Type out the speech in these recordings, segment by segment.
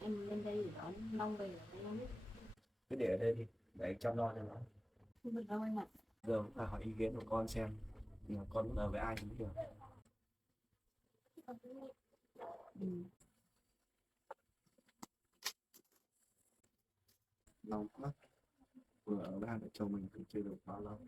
em lên đây để đón Long về ở đây không biết. Cứ để ở đây đi, để anh chăm lo cho nó. Không được đâu anh ạ. Giờ phải hỏi ý kiến của con xem là con ở với ai thì được. Ừ. Long quá, vừa ở với hai vợ chồng mình cũng chưa được bao lâu.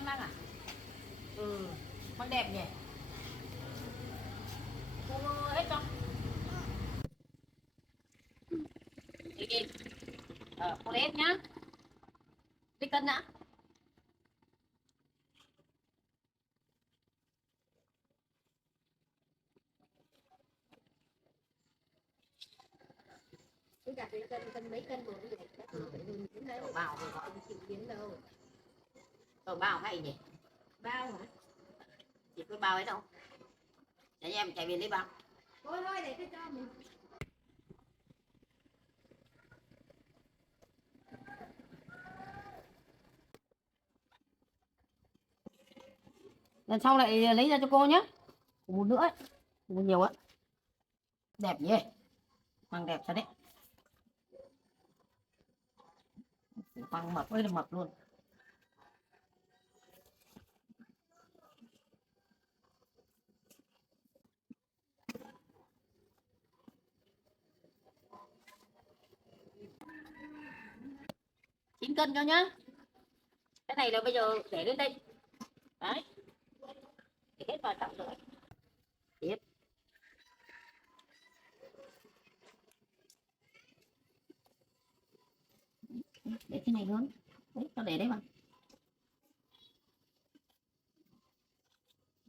con mang à? Ừ, con đẹp nhỉ. Cô hết không? Đi. Cô hết nhá. Đi cân đã. Cứ đặt lên cân mấy cân một như vậy. Tổ bảo rồi gọi. Không chịu biến đâu. Tổ bảo hay nhỉ? Bao hả? Chỉ có bao ấy đâu. Để em chạy về lấy bao. Thôi thôi để tôi cho mình. Lần sau lại lấy ra cho cô nhé. Một nữa ấy. Một nhiều á. Đẹp nhỉ? Mang đẹp thật đấy. Mang mập ơi là mập luôn. Chín cân cho nhá. Cái này là bây giờ để lên đây. Đấy. Để hết vào trọng rồi. Tiếp. Để cái này hơn. Đấy, cho để đấy vào.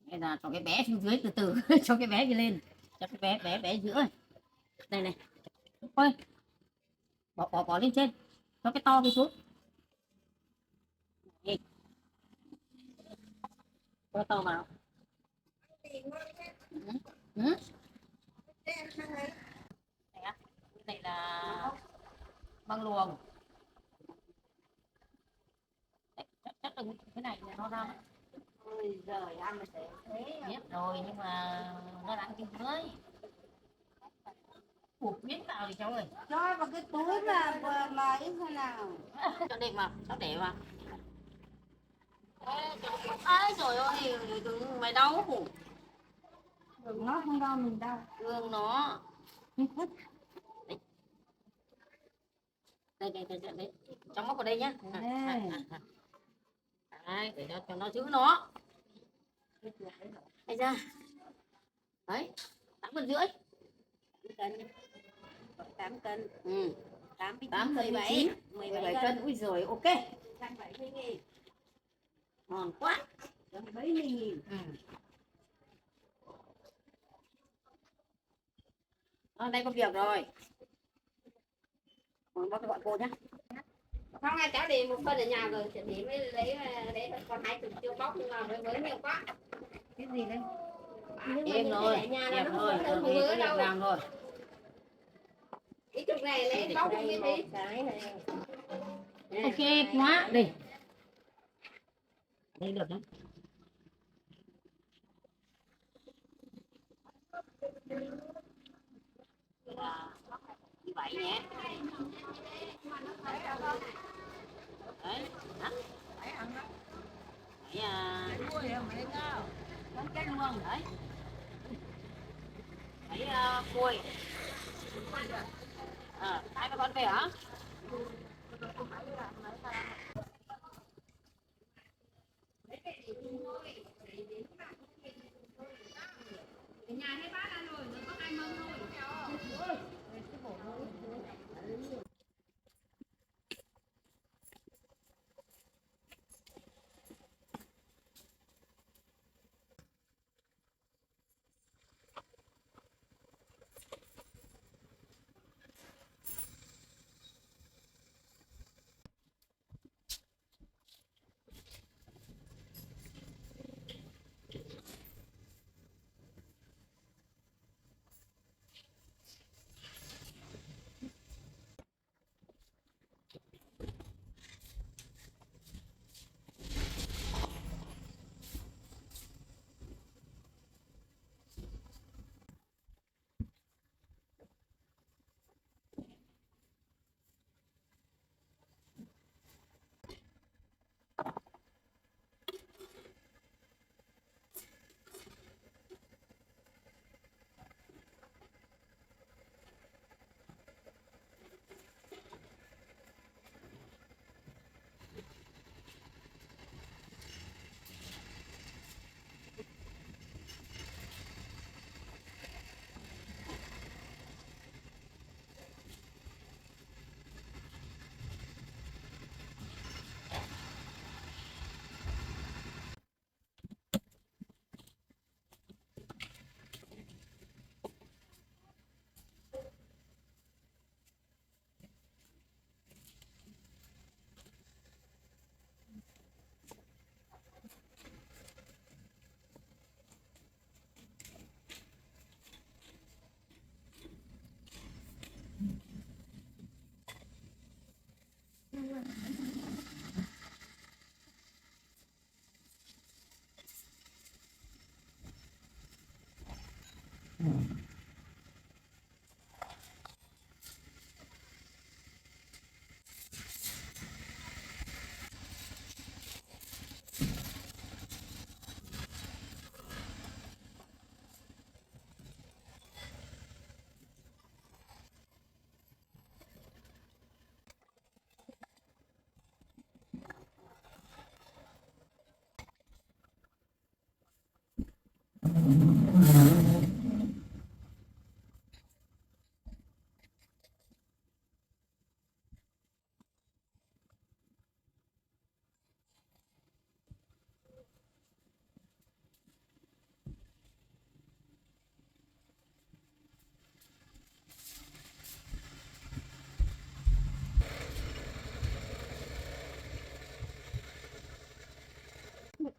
Bây giờ cho cái bé xuống dưới từ từ. Cho cái bé đi lên. Cho cái bé giữa. Đây này. Ôi. Bỏ lên trên. Cho cái to cái xuống. Đi. Cho to vào. Ừ. Ừ. Này á. Cái này là băng luồng. Đấy, chắc là cái này là nó ra. Ôi giời ăn mà thế. Biết rồi nhưng mà nó đang trên dưới. Buộc miếng vào thì cháu ơi. Cho vào cái túi mà ít thế nào. Cho để mà, cháu để vào. Ê trời ơi, mày đau. Nó không đau mình đâu. Thương nó. Đây. Trong móc vào đây nhá. Đấy, để cho nó giữ nó. Đây ra. Đấy, 8,5 cân. 8 cân. Ừ. 8 17 cân. Ui giời, ok. 170.000. Ngon quá. 170.000. Ừ. Đây có việc rồi. Bác gọi cô nhá. Không ai cháu để một phần ở nhà rồi, chị để mới lấy đấy còn 20 triệu bóc nhưng mà với nhiều quá. Cái gì đây? Em rồi, em rồi, có việc làm rồi. Cái chục này lấy bóc cái gì? Cái này. Ok quá, đây. Đây được đấy. Là 7 nhé. Đấy. Đấy cái luôn đấy. Đấy cùi. Hai ba con về hả? Nhà hay bác ăn rồi, nó có 2 mâm thôi.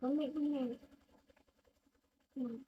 Con mẹ con mẹ. Ừ.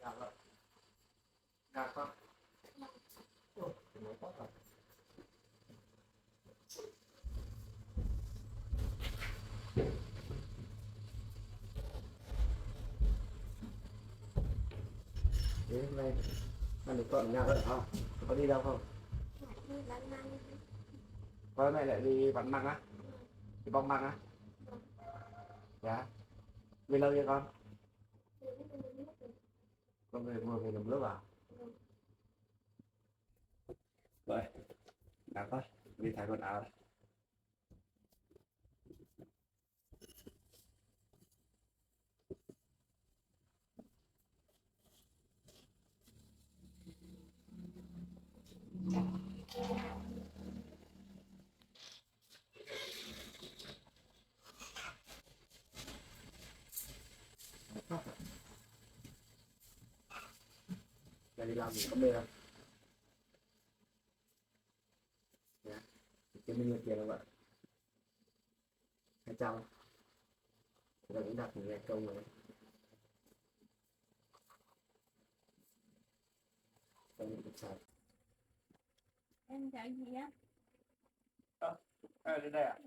Dạ vâng. Dạ con. Ôi, nó quá thật. Thế hôm nay ăn được con ở nhà rồi không? Có đi đâu không? Con này lại đi bắn măng á? Đi bong măng á? Dạ. Về lâu chưa con? Con vừa về làm nước à? Vậy, đã con, đi thay quần áo đây. Để đi làm gì có mê không? Dạ. Kiếm bao nhiêu tiền không ạ? 200. Thì cũng đặt một ngày công rồi. Công được sao? Em chào gì á? Lên đây à?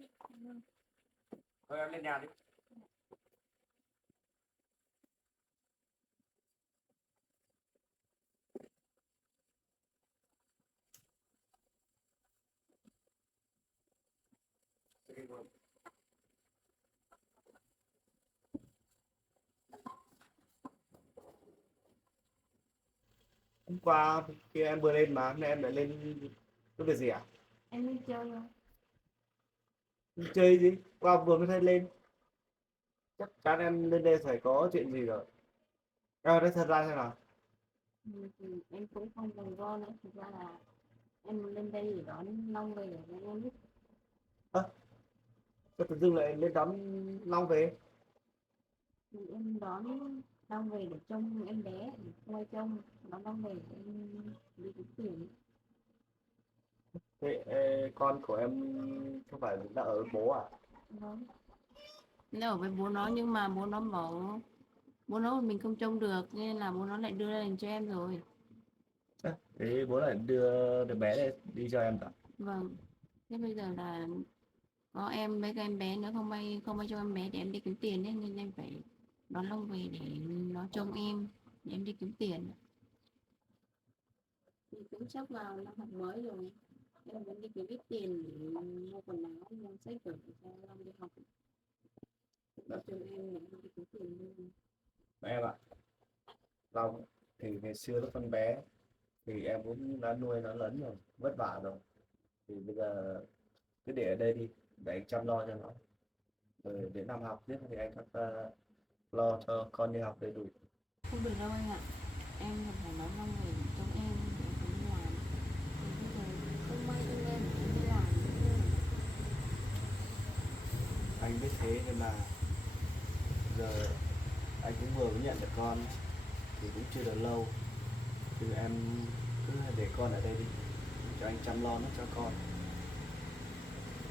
Thôi em lên nhà đi. Hôm qua khi em vừa lên mà hôm nay em lại lên có việc gì à? Em đi chơi không? Chơi gì? Qua vừa mới thấy lên. Chắc chắn em lên đây phải có chuyện gì rồi. Em đây thật ra thế nào? Thì em cũng không cần go nữa, thực ra là em lên đây để đón Long về để em biết. Sao tự dưng lại lên đón Long về? Thì em đón Long về để trông em bé, để quay trông đón Long về để em đi kiếm tiền. Thế con của em không phải đã ở với bố à? Vâng. Nó ở với bố nó nhưng mà bố nó bảo bố nó mình không trông được nên là bố nó lại đưa lên cho em rồi. Thế bố lại đưa đứa bé này đi cho em cả. Vâng. Thế bây giờ là có em với cái em bé nữa, không may cho em bé để em đi kiếm tiền đấy, nên em phải đón Long về để nó trông em để em đi kiếm tiền. Thì cũng sắp vào năm học mới rồi, em vẫn đi kiếm ít tiền để mua quần áo mua sách vở cho Long đi học, để trông em để em đi kiếm tiền luôn. Em ạ, Long thì ngày xưa lúc con bé thì em cũng đã nuôi nó lớn rồi, vất vả rồi. Thì bây giờ cứ để ở đây đi, để anh chăm lo cho nó. Rồi đến năm học tiếp thì anh lo cho con đi học đầy đủ. Không được đâu anh ạ, em phải nói Long về để trông em để em đi làm. Còn bây giờ không may trông em để em đi làm nữa. Anh biết thế nhưng mà giờ anh cũng vừa mới nhận được con thì cũng chưa được lâu. Thì em cứ để con ở đây đi, cho anh chăm lo nó cho con.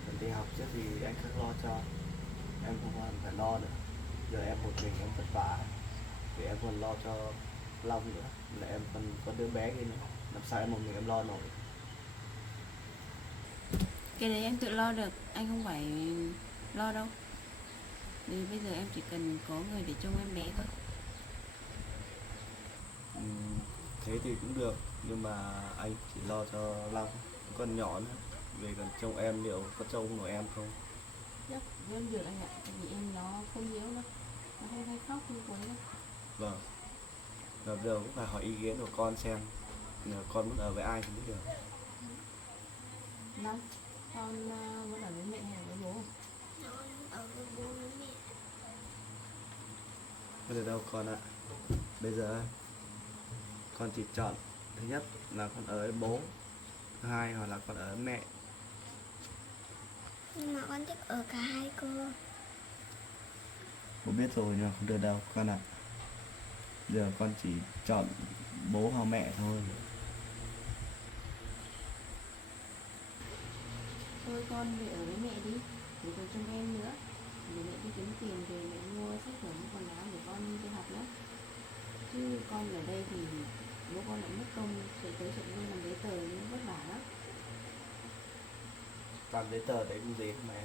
Còn đi học trước thì anh không lo cho, em không còn phải lo nữa. Giờ em một mình em vất vả thì em còn lo cho Long nữa, là em còn có đứa bé kia nữa, làm sao em một mình em lo nổi. Cái đấy em tự lo được, anh không phải lo đâu. Vì bây giờ em chỉ cần có người để trông em bé thôi. Thế thì cũng được, nhưng mà anh chỉ lo cho Long, con nhỏ nữa, về còn trông em liệu có trông nổi em không? Chắc em được anh ạ, tại vì em nó không yếu đâu, nó không hay khóc không quấy đâu. Vâng, và bây giờ cũng phải hỏi ý kiến của con xem là con muốn ở với ai thì mới được. Năm, con muốn ở với mẹ hay ở với bố? Ở với bố với mẹ. Bây giờ đâu con ạ, bây giờ con chỉ chọn thứ nhất là con ở với bố, thứ hai hoặc là con ở với mẹ. Nhưng mà con thích ở cả hai cơ. Bố biết rồi nhưng mà không được đâu con ạ. Giờ con chỉ chọn bố hoặc mẹ thôi. Thôi con về ở với mẹ đi, để còn trông em nữa. Để mẹ đi kiếm tiền về mẹ mua sách vở mua quần áo để con đi học nữa. Chứ con ở đây thì bố con lại mất công chạy tới chạy lui làm giấy tờ nó vất vả lắm. Làm giấy tờ đấy cũng gì hả mẹ?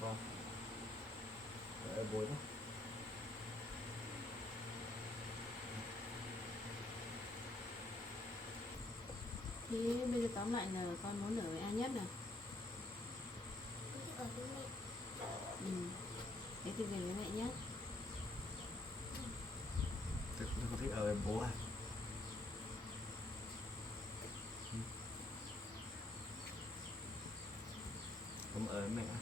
Vâng. Để bố nhé. Thế bây giờ tóm lại là con muốn ở với ai nhất nè? Con thích ở với mẹ. Ừ. Thế thì về với mẹ nhé. Con thích ở với bố à? Con ở với mẹ à?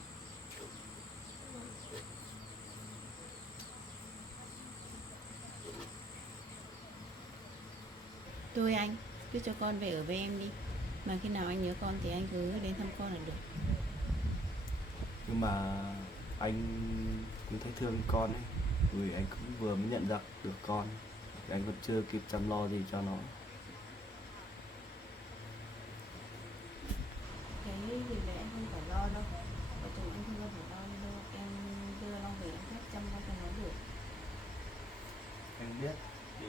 Thôi anh, cứ cho con về ở với em đi. Mà khi nào anh nhớ con thì anh cứ đến thăm con là được. Nhưng mà anh cũng thấy thương con ấy, vì anh cũng vừa mới nhận ra được con, thì anh còn chưa kịp chăm lo gì cho nó. Cái việc đấy em không phải lo đâu. Vợ chồng anh không cần phải lo đâu. Em đưa Long về em phép chăm lo cho nó được. Anh biết, vì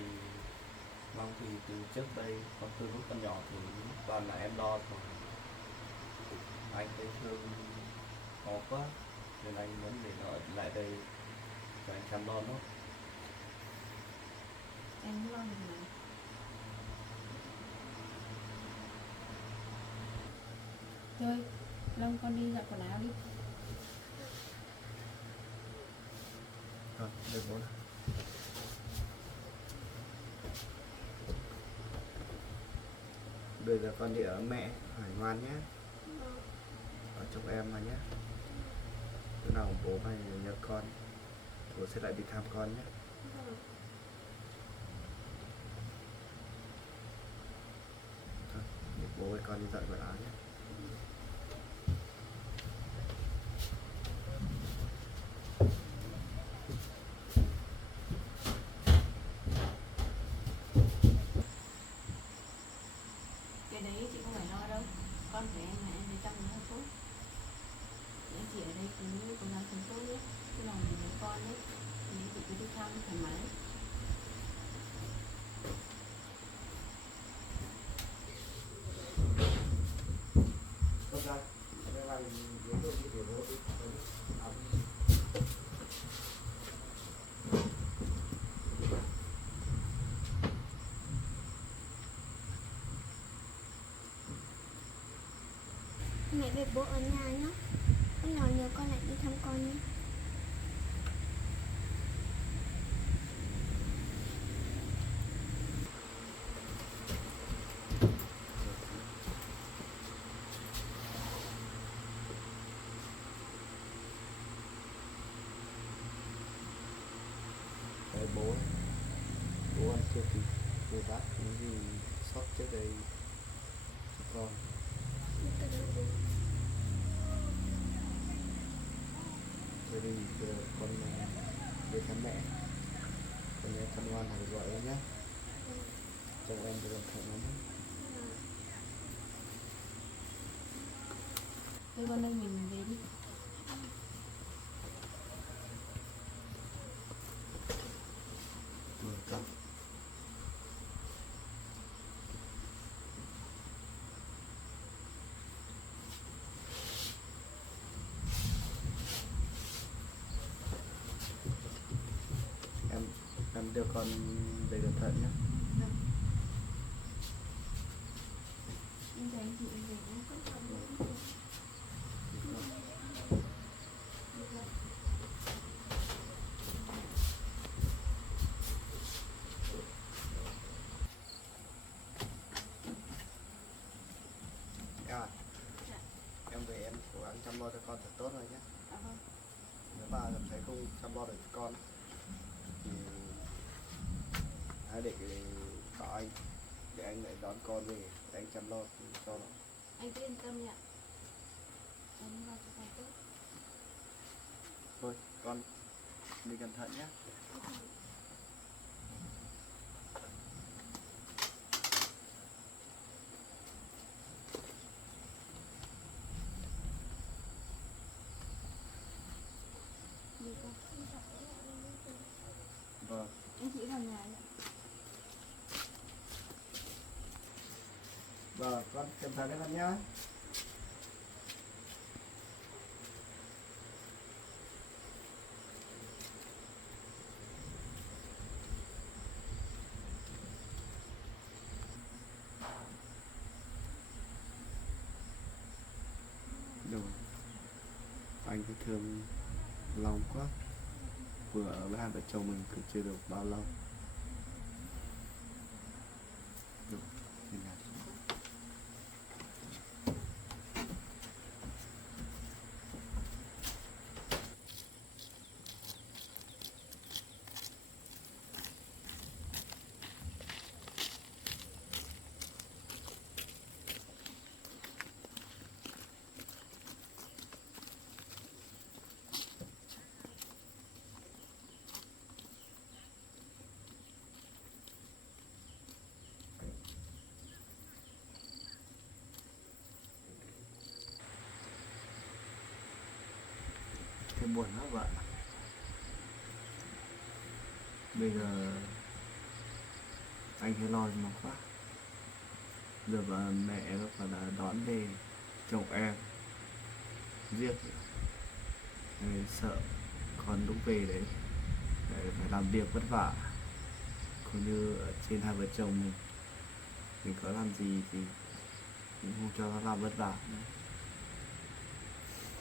Long thì từ trước đây con từ lúc con nhỏ thì toàn là em lo thôi. Anh thấy thương nó quá nên anh muốn để nó ở lại đây và anh chăm lo nó. Em không lo gì mà. Thôi, Long con đi giặt quần áo đi. Được bố. Bây giờ con đi ở mẹ, phải ngoan nhé, ở chồng em mà nhé. Bữa nào bố hay nhớ con, bố sẽ lại đi thăm con nhé. Thôi, để bố với con đi dọn quần áo nhé. Cái đấy chị không phải lo đâu. Con của em là em phải chăm nó tốt. Em chỉ ở đây cứ cố gắng sống tốt nhé. Cái lòng mình với con ấy, thì chị cứ đi thăm thoải mái. Không sao, cái này dưới đôi đi để bố đi. Mẹ về bố ở nhà nhé. Hôm nào nhớ con lại đi thăm con nhé. Cái bố ăn chưa kịp, bố bác những gì sót trước đây cho con. Thôi đi, giờ con về thăm mẹ, con nhớ con ngoan phải gọi em nhé, chồng em được cẩn thận lắm. Thế con ơi mình về đi. Con. Em đưa con về cẩn thận nhé. Em thấy chị về cũng cất con rồi. À, em về em cố gắng chăm lo cho con thật tốt thôi nhé. Dạ vâng. Nếu mà cảm thấy không chăm lo được cho con thì hãy để bảo anh, để anh lại đón con về để anh chăm lo cho nó. Anh cứ yên tâm nhỉ. Em lo cho con tốt. Thôi con đi cẩn thận nhé. Đi con. Vâng. Em chị vào nhà nhỉ. Vâng, con cẩn thận đấy con nhé. Rồi, anh cứ thương lòng quá. Vừa ở với hai vợ chồng mình cũng chưa được bao lâu. Rồi, đi nào. Thế buồn lắm vợ. Bây giờ anh thấy lo cho nó quá. Giờ bà mẹ nó phải là đón về chồng em giết. Em sợ con lúc về đấy lại phải làm việc vất vả, cũng như ở trên hai vợ chồng mình có làm gì thì mình không cho nó làm vất vả nữa.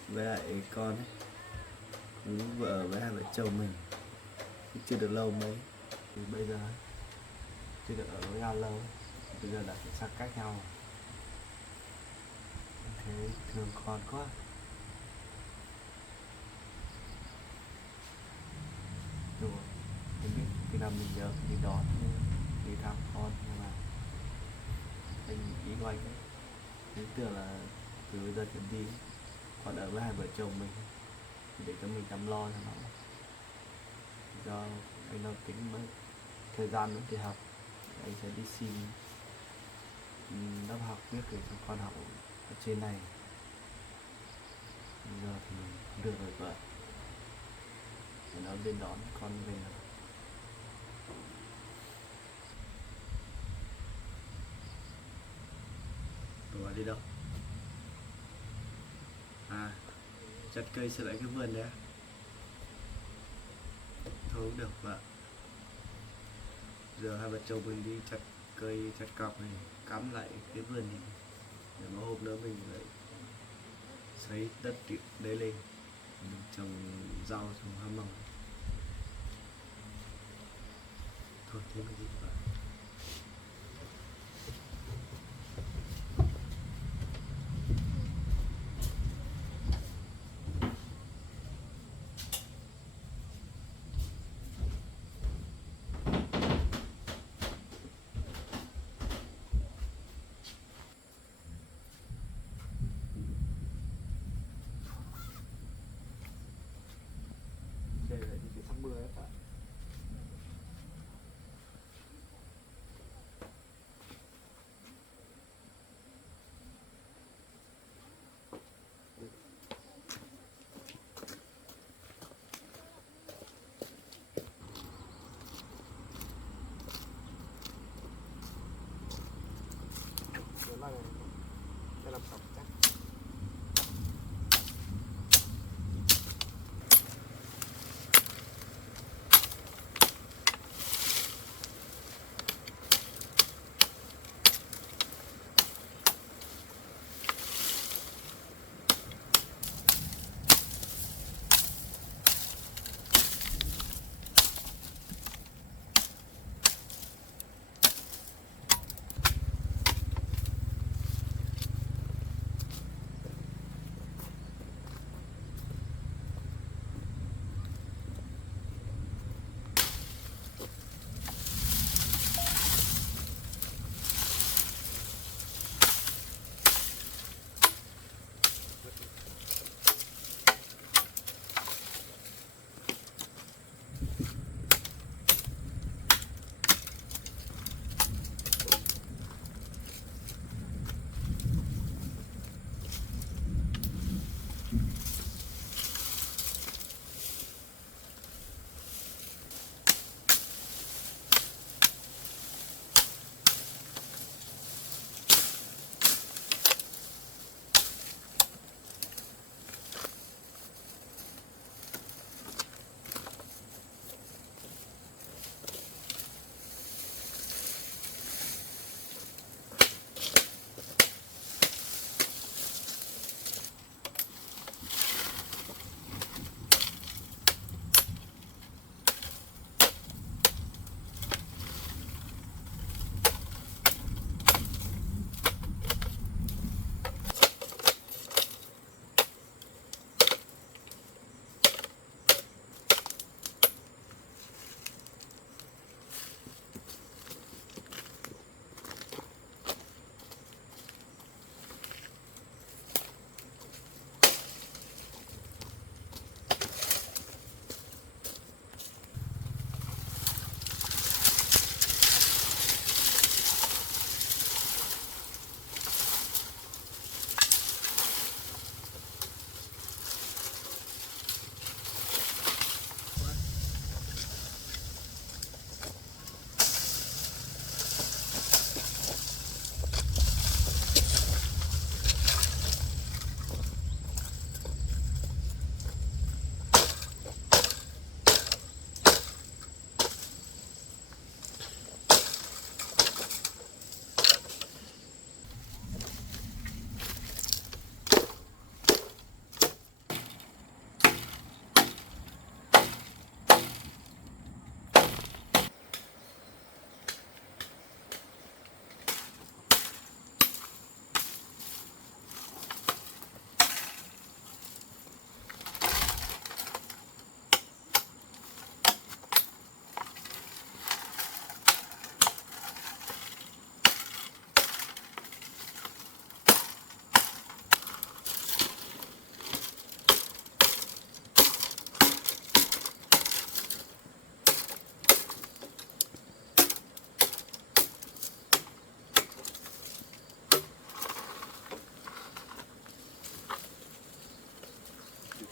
Với lại con ấy cũng vợ với hai vợ chồng mình cũng chưa được lâu mấy, thì bây giờ chưa được ở với nhau lâu, bây giờ đã phải xa cách nhau. Thế thương con quá. Rồi không biết khi nào mình nhớ đi đón đi thăm con, nhưng mà anh ý của anh ấy ý tưởng là từ bây giờ trở đi còn ở với hai vợ chồng mình để cho mình chăm lo cho nó, do anh đang tính mới thời gian nữa thì học anh sẽ đi xin lớp học biết để cho con học ở trên này. Bây giờ thì không được rồi vợ, để nó lên đón con về rồi. Tụi đi đâu? À, chặt cây sẽ lại cái vườn đấy. Thôi cũng được vợ. Giờ hai vợ chồng mình đi chặt cây, chặt cọc này, cắm lại cái vườn này, để mà hôm nữa mình lại sấy đất đấy lên, mình trồng rau, trồng hoa màu. Thôi thế mà gì vợ. Đây là những cái thác mưa đấy ạ.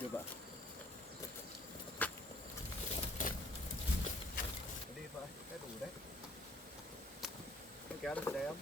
chưa vậy? Đi vậy, cái đủ đấy. Em kéo được cái đấy không?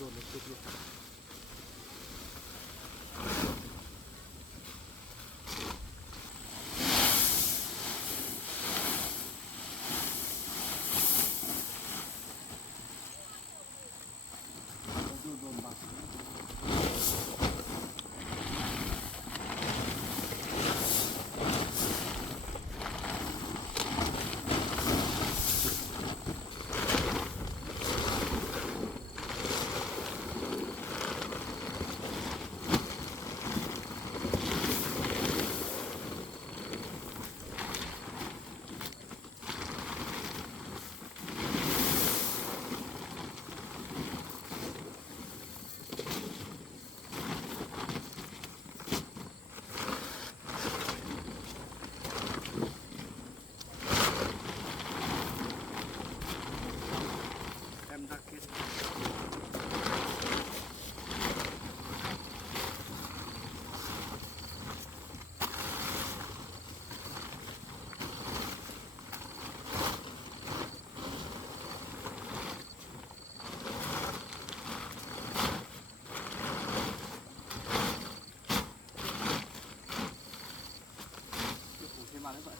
Dồn lên cực luôn. Dồn vào. Em ra kết. Thêm vào đấy vậy.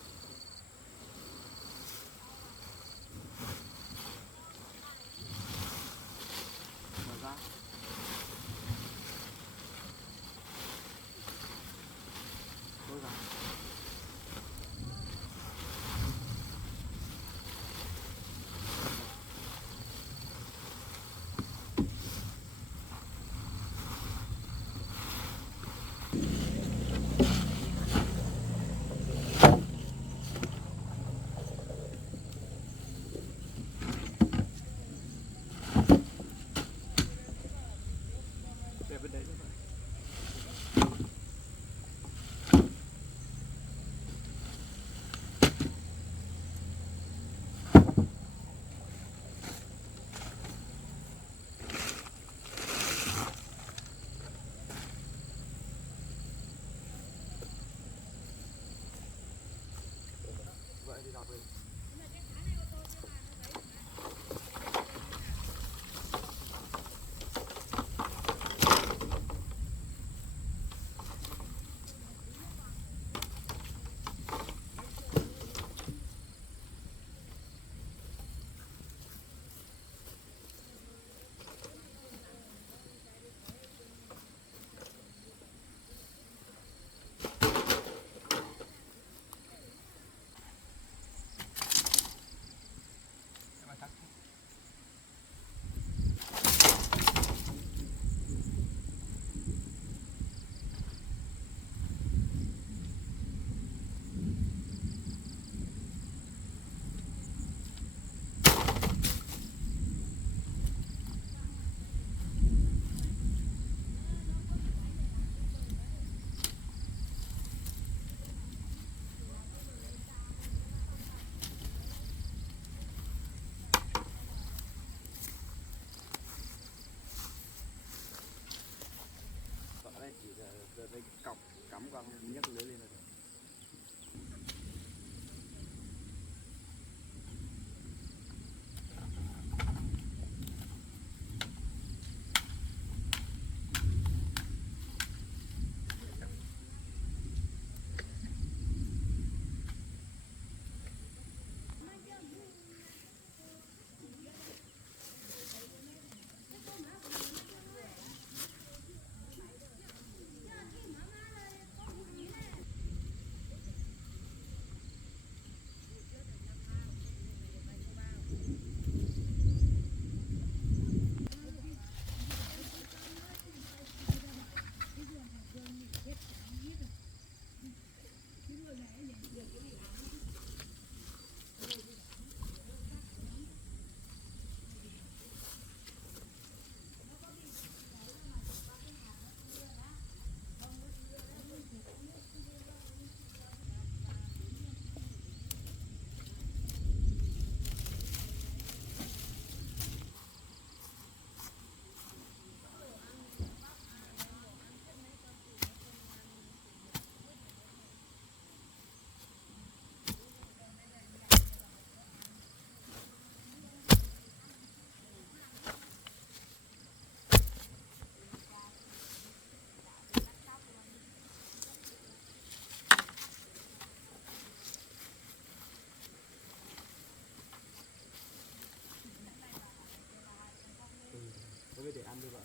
với để ăn đi vợ.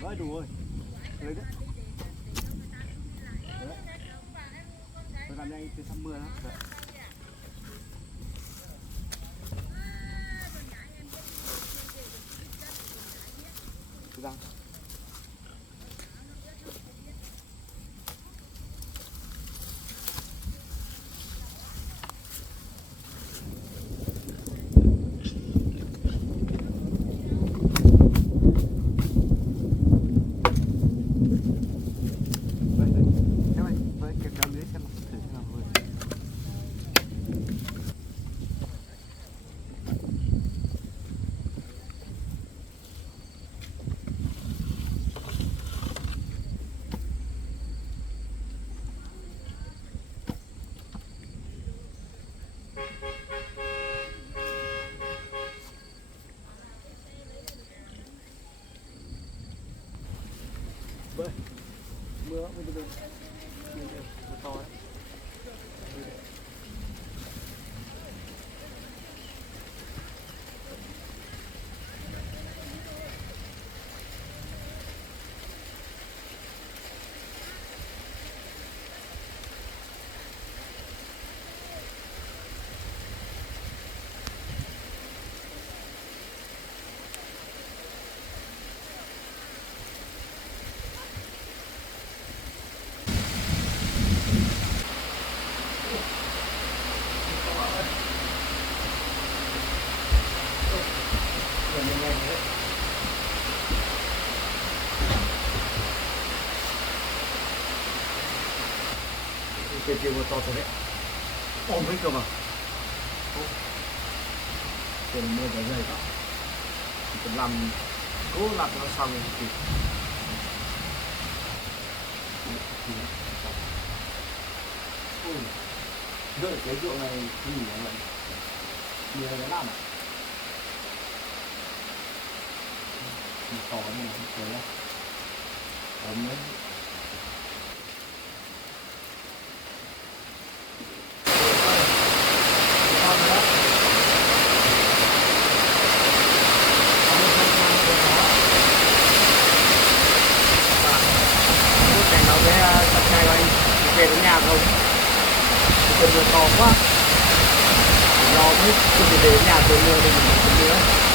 Rồi đủ rồi. Lấy đấy. Đấy. Tôi làm nhanh từ 50 đó. Đấy. Răng. Bơi. Mưa lắm bây giờ. Mưa to đấy. Kia mưa to thật đấy. Ôm hết cơ mà. Trời mưa rất dày đó. Chỉ cần làm cố làm cho nó xong thì rơi cái ruộng này thì nghỉ vậy. Mưa nó làm à? To như thế này. Ấm đấy. Về đến nhà không? Trời mưa to quá. Lo mới không thể đến nhà trời mưa thì mình không mưa.